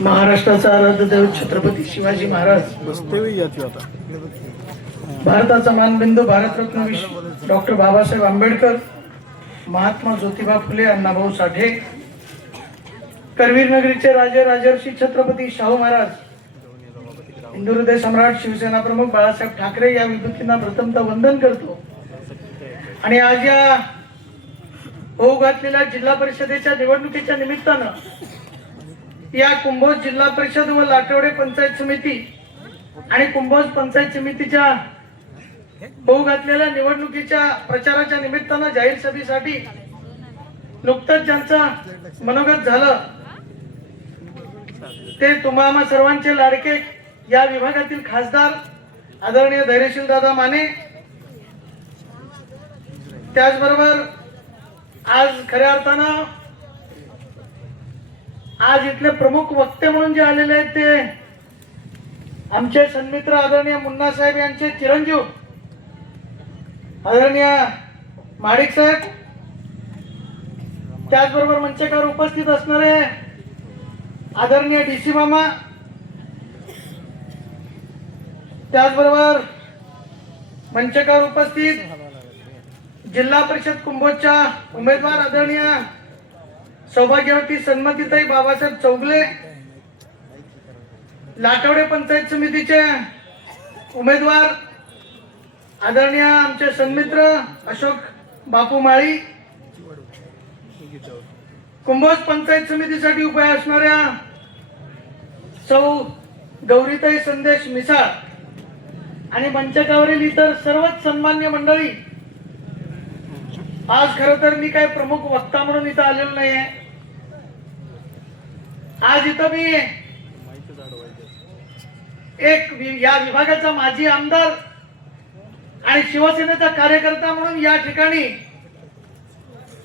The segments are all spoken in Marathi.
महाराष्ट्राचा आराध्य दैवत छत्रपती शिवाजी महाराज, भारताचा मानबिंदू, भारतरत्न डॉक्टर बाबासाहेब आंबेडकर, महात्मा ज्योतिबा फुले, अण्णाभाऊ साठे, करवीर नगरीचे राजे राजर्षी छत्रपती शाहू महाराज, हिंदू हृदय सम्राट शिवसेना प्रमुख बाळासाहेब ठाकरे या विभूतींना प्रथमतः वंदन करतो। आणि आज या होऊ घातलेल्या जिल्हा परिषदेच्या निवडणुकीच्या निमित्तानं या कुंभोज जिल्हा परिषद व लाटवडे पंचायत समिती आणि कुंभोज पंचायत समितीच्या होऊ घातलेल्या निवडणुकीच्या प्रचाराच्या निमित्तानं जाहीर सभेसाठी नुकतंच ज्यांचं मनोगत झालं ते तुम्हा सर्वांचे लाडके या विभागातील खासदार आदरणीय धैर्यशील दादा माने, त्याचबरोबर आज खऱ्या अर्थानं आज इथले प्रमुख वक्ते म्हणून जे आलेले आहेत ते आमचे सन्मित्र आदरणीय मुन्ना साहेब यांचे चिरंजीव आदरणीय माडिक साहेब, त्याचबरोबर मंचकावर उपस्थित असणारे आदरणीय डीसी मामा, त्याचबरोबर मंचकावर उपस्थित जिल्हा परिषद कुंभोजच्या उमेदवार आदरणीय सौभाग्यवती सन्मतीताई बाबासाहेब चौगले, लाटवडे पंचायत समितीचे उमेदवार आदरणीय आमचे सन्मित्र अशोक बापू माळी, कुंभोज पंचायत समितीसाठी उभे असणाऱ्या सौ गौरीताई संदेश मिसाळ आणि मंचकावरील इतर सर्वच सन्मान्य मंडळी, आज खरं तर मी काय प्रमुख वक्ता म्हणून इथं आलेलो नाहीये। आज इथं मी एक या विभागाचा माजी आमदार आणि शिवसेनेचा कार्यकर्ता म्हणून या ठिकाणी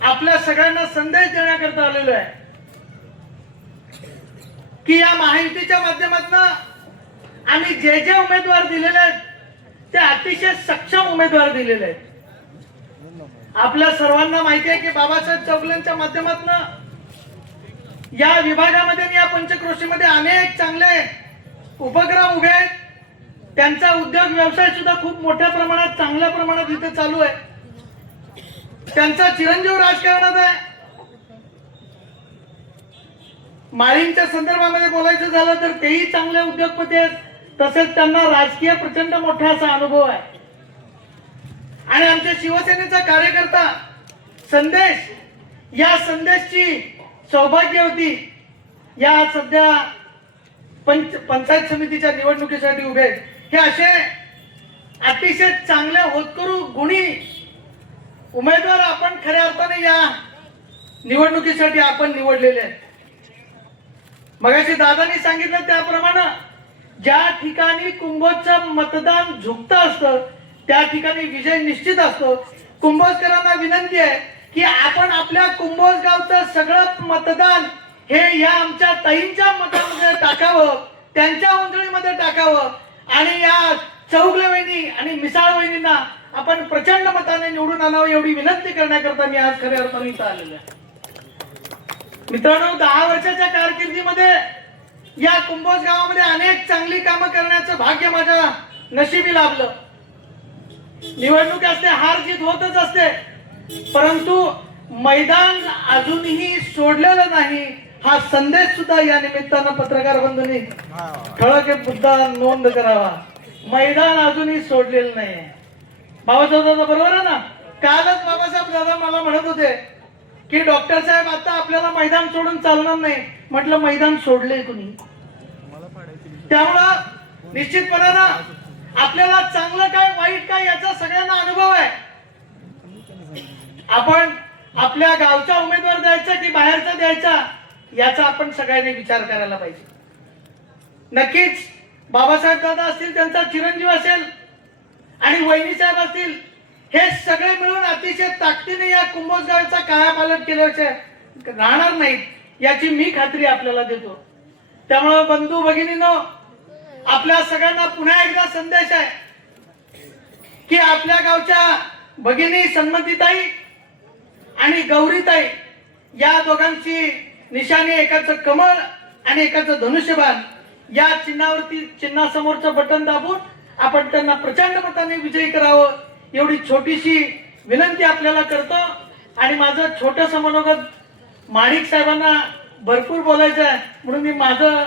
आपल्या सगळ्यांना संदेश देण्याकरता आलेलो आहे की या महायुतीच्या माध्यमातून आम्ही जे जे उमेदवार दिलेले आहेत ते अतिशय सक्षम उमेदवार दिलेले आहेत। आपल्या सर्वांना माहिती आहे की बाबासाहेब चौगलेंच्या माध्यमातून या विभागामध्ये या पंचक्रोशीमध्ये अनेक चांगले उपक्रम उभे आहेत। त्यांचा उद्योग व्यवसाय सुद्धा खूप मोठ्या प्रमाणात चांगल्या प्रमाणात इथे चालू आहे। त्यांचा चिरंजीव राजकारणात आहे। माळींच्या संदर्भामध्ये बोलायचं झालं तर तेही चांगले उद्योगपती आहेत, तसेच त्यांना राजकीय प्रचंड मोठा असा अनुभव आहे। आणि आमच्या शिवसेनेचा कार्यकर्ता संदेश, या संदेशची सौभाग्यवती या सध्या पंचायत समितीच्या निवडणुकीसाठी उभे आहेत। हे असे अतिशय चांगले होतकरू गुणी उमेदवार आपण खऱ्या अर्थाने या निवडणुकीसाठी आपण निवडलेले आहेत। मगाशी दादांनी सांगितलं त्याप्रमाणे ज्या ठिकाणी कुंभोजचं मतदान झुकतं असतं त्या ठिकाणी विजय निश्चित असतो। कुंभोजकरांना विनंती आहे की आपण आपल्या कुंभोज गावचं सगळं मतदान हे या आमच्या ताईंच्या मतामध्ये टाकावं, त्यांच्या उंजळीमध्ये टाकावं आणि या चौगले वहिनी आणि मिसाळ वहिनींना आपण प्रचंड मताने निवडून आणावं एवढी विनंती करण्याकरता मी आज खऱ्या अर्थाने इथं आलेलो आहे। मित्रांनो, 10 वर्षाच्या कारकिर्दीमध्ये या कुंभोज गावामध्ये अनेक चांगली कामं करण्याचं भाग्य माझ्या नशिबी लाभलं। निवडणूक असते, हार जीत होतच असते, परंतु मैदान अजूनही सोडलेलं नाही हा संदेश सुद्धा या निमित्तानं पत्रकार बंधूंनी ठळक मुद्दा नोंद करावा। मैदान अजूनही सोडलेलं नाही। बाबासाहेब दादा बरोबर आहे ना? कालच बाबासाहेब दादा मला म्हणत होते की डॉक्टर साहेब आता आपल्याला मैदान सोडून चालणार नाही। म्हटलं मैदान सोडले कुणी? त्यामुळं निश्चितपणानं आपल्याला चांगलं काय वाईट काय याचा सगळ्यांना अनुभव आहे। आपण आपल्या गावचा उमेदवार द्यायचा की बाहेरचा द्यायचा याचा आपण सगळ्यांनी विचार करायला पाहिजे। नक्कीच बाबासाहेब दादा असतील, त्यांचा चिरंजीव असेल आणि वहिनी साहेब असतील, हे सगळे मिळून अतिशय ताकदीने या कुंभोज गावचा कायापालट केल्याशिवाय राहणार नाहीत याची मी खात्री आपल्याला देतो। त्यामुळे बंधू भगिनींनो, आपल्या सगळ्यांना पुन्हा एकदा संदेश आहे की आपल्या गावच्या भगिनी सन्मतीताई आणि गौरीताई या दोघांची निशाणी एकाचं कमळ आणि एकाचं धनुष्यबाण, या चिन्हावरती चिन्हासमोरचं बटन दाबून आपण त्यांना प्रचंड मताने विजयी करावं एवढी छोटीशी विनंती आपल्याला करतो. आणि माझं छोटंसं मनोगत माणिक साहेबांना भरपूर बोलायचं आहे म्हणून मी माझं